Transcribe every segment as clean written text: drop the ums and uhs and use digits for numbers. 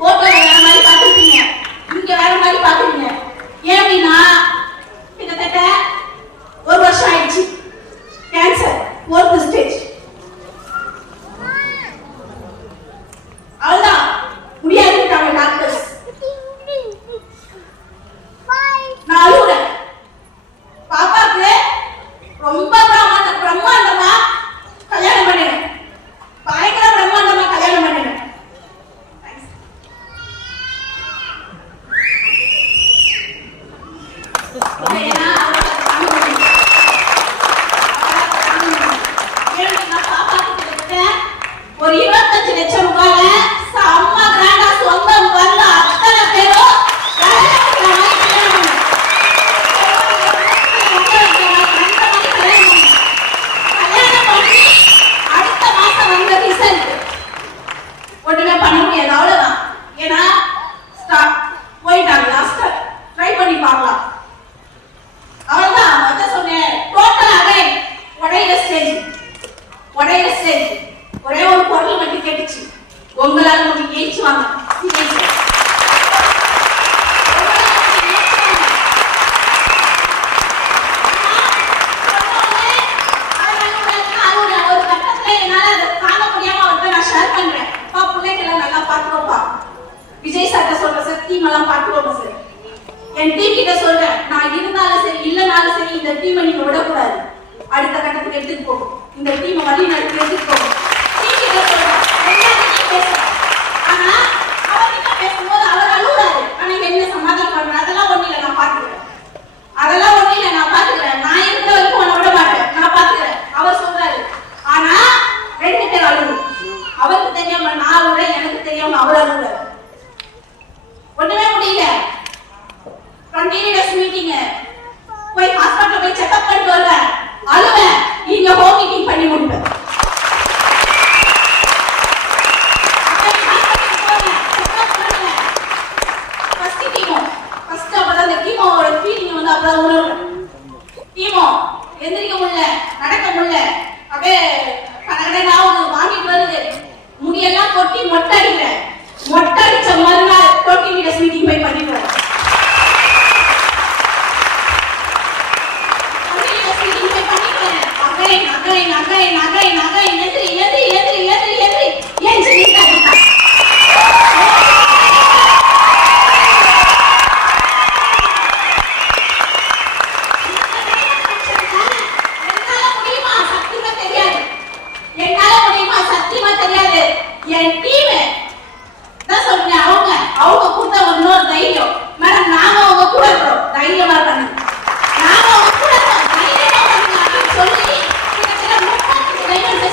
போட்டோல வேற மாதிரி பாத்துருப்பீங்க, இங்க வேற மாதிரி பாக்குறீங்க. ஏன் அப்படின்னா கிட்டத்தட்ட 1 வருஷம் ஆயிடுச்சு. Cancer 4th stage. அவ்வளவுதான், முடியாதுட்டாங்க டாக்டர்ஸ். நான் அழுகுறேன். பாப்பாக்கு ரொம்ப பிரம்மாண்டமா கல்யாணம் பண்ணினேன். பயங்கர பிரம்மாண்டமா கல்யாணம் பண்ணினேன். ஒரு 25 லட்சம் ரூபாயில செம்ம கிராண்டா சொந்தம் வந்த அத்தனை பேரும் கல்யாணம் பண்ணி அடுத்த மாசம் வந்த ரிசல்ட் ஒண்ணுமே பண்ண முடியாது. அவ்வளவுதான். ஏன்னா போயிட்டாங்க. லாஸ்ட் ட்ரை பண்ணி பார்க்கலாம். அவ்வளவுதான். அதான் சொன்னேன், டோட்டல் அகைன் உடையிற ஸ்டேஜ். ஒரே ஒரு பொருள் மட்டும் கேட்டுச்சு, உங்களால மட்டும் ஏச்சு வாங்க. ஒரு கட்டத்துல என்னால அதை தாங்க முடியாம அவர்கிட்ட நான் ஷேர் பண்றேன். பிள்ளைங்கெல்லாம் நல்லா பாத்துக்கோப்பா, விஜய் சார்ட்ட சொல்ற சார், டீம் எல்லாம் பாத்துக்கோங்க சார். என் டீம் கிட்ட சொல்றேன், நான் இருந்தாலும் சரி இல்லனாலும் சரி இந்த டீமை நீங்க விடக்கூடாது. அடுத்த கட்டத்துக்கு எடுத்துட்டு போகும், இந்த டீமை வழி நடத்தி எடுத்துட்டு போகும். ஆனா அவர்கிட்ட பேசும்போது அவர் அழுகுறாரு. ஆனா என்ன சமாதானம் பண்ற, அதெல்லாம் ஒண்ணு இல்ல, நான் பாத்துக்கிறேன். நான் இருக்கிற வரைக்கும் உன்னை விட மாட்டேன், நான் பாத்துக்கிறேன் அவர் சொல்றாரு. ஆனா 2 பேர் அழுகு. அவருக்கு தெரியாம நான் அழுகுறேன், எனக்கு தெரியாம அவர் அழுகுறாரு. ஒண்ணுமே முடியல. கண்டினியூஸ் மீட்டிங் போய் ஹாஸ்பிட்டல் போய் செக்அப் பண்ணிட்டு வருவேன். அழுவேன். இங்க ஹோம் மீட்டிங் பண்ணி முடிப்பேன். எந்திரிக்க முடியல, நடக்க முடியல, அப்படியே வாங்கிட்டு வருது. முடியெல்லாம் கொட்டி மொட்டை அடிக்கிறேன். மொட்டை அடிச்ச மறுநாள் கண்டினியூஸ் மீட்டிங் போய் பண்ணிட்டு வரேன். அவங்க கொடுத்த இன்னொரு தைரியம், மேடம் நாங்க அவங்க கூட இருக்கிறோம், தைரியமா பண்ணு, நாங்க அவங்க கூட இருக்கோம், தைரியமா பண்ணுங்க அப்படின்னு சொல்லி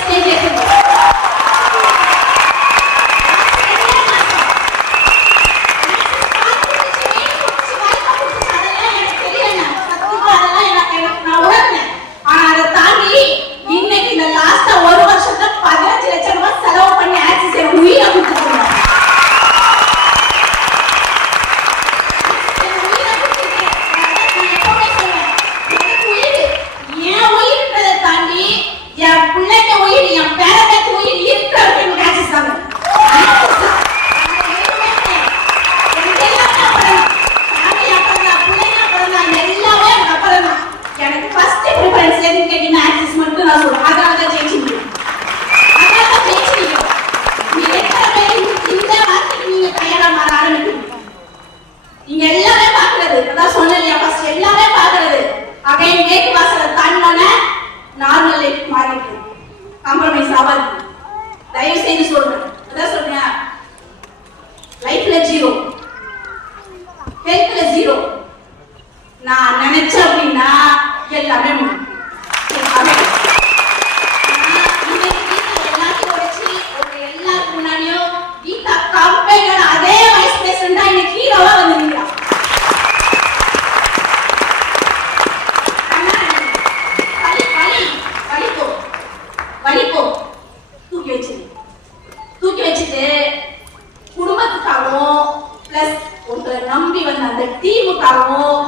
ஸ்டேஜ் எடுத்துக்கோம். தயவு செய்து சொல்றேன், அதான் சொல்றேன், லைஃப்ல 0, ஹெல்த்ல 0. நான் நினைச்சேன் அப்படின்னா எல்லாமே எல்லாத்துக்கு முன்னாடியும் கீதா கம்பெனியோட அதே வைஸ் பிரசிடண்டா இன்னைக்கு ஹீரோவா வந்து நிற்கிறான். வலிப்போம் தூக்கி வச்சுட்டு குடும்பத்துக்காகவும் பிளஸ் உங்களை நம்பி வந்த அந்த டீமுக்காகவும்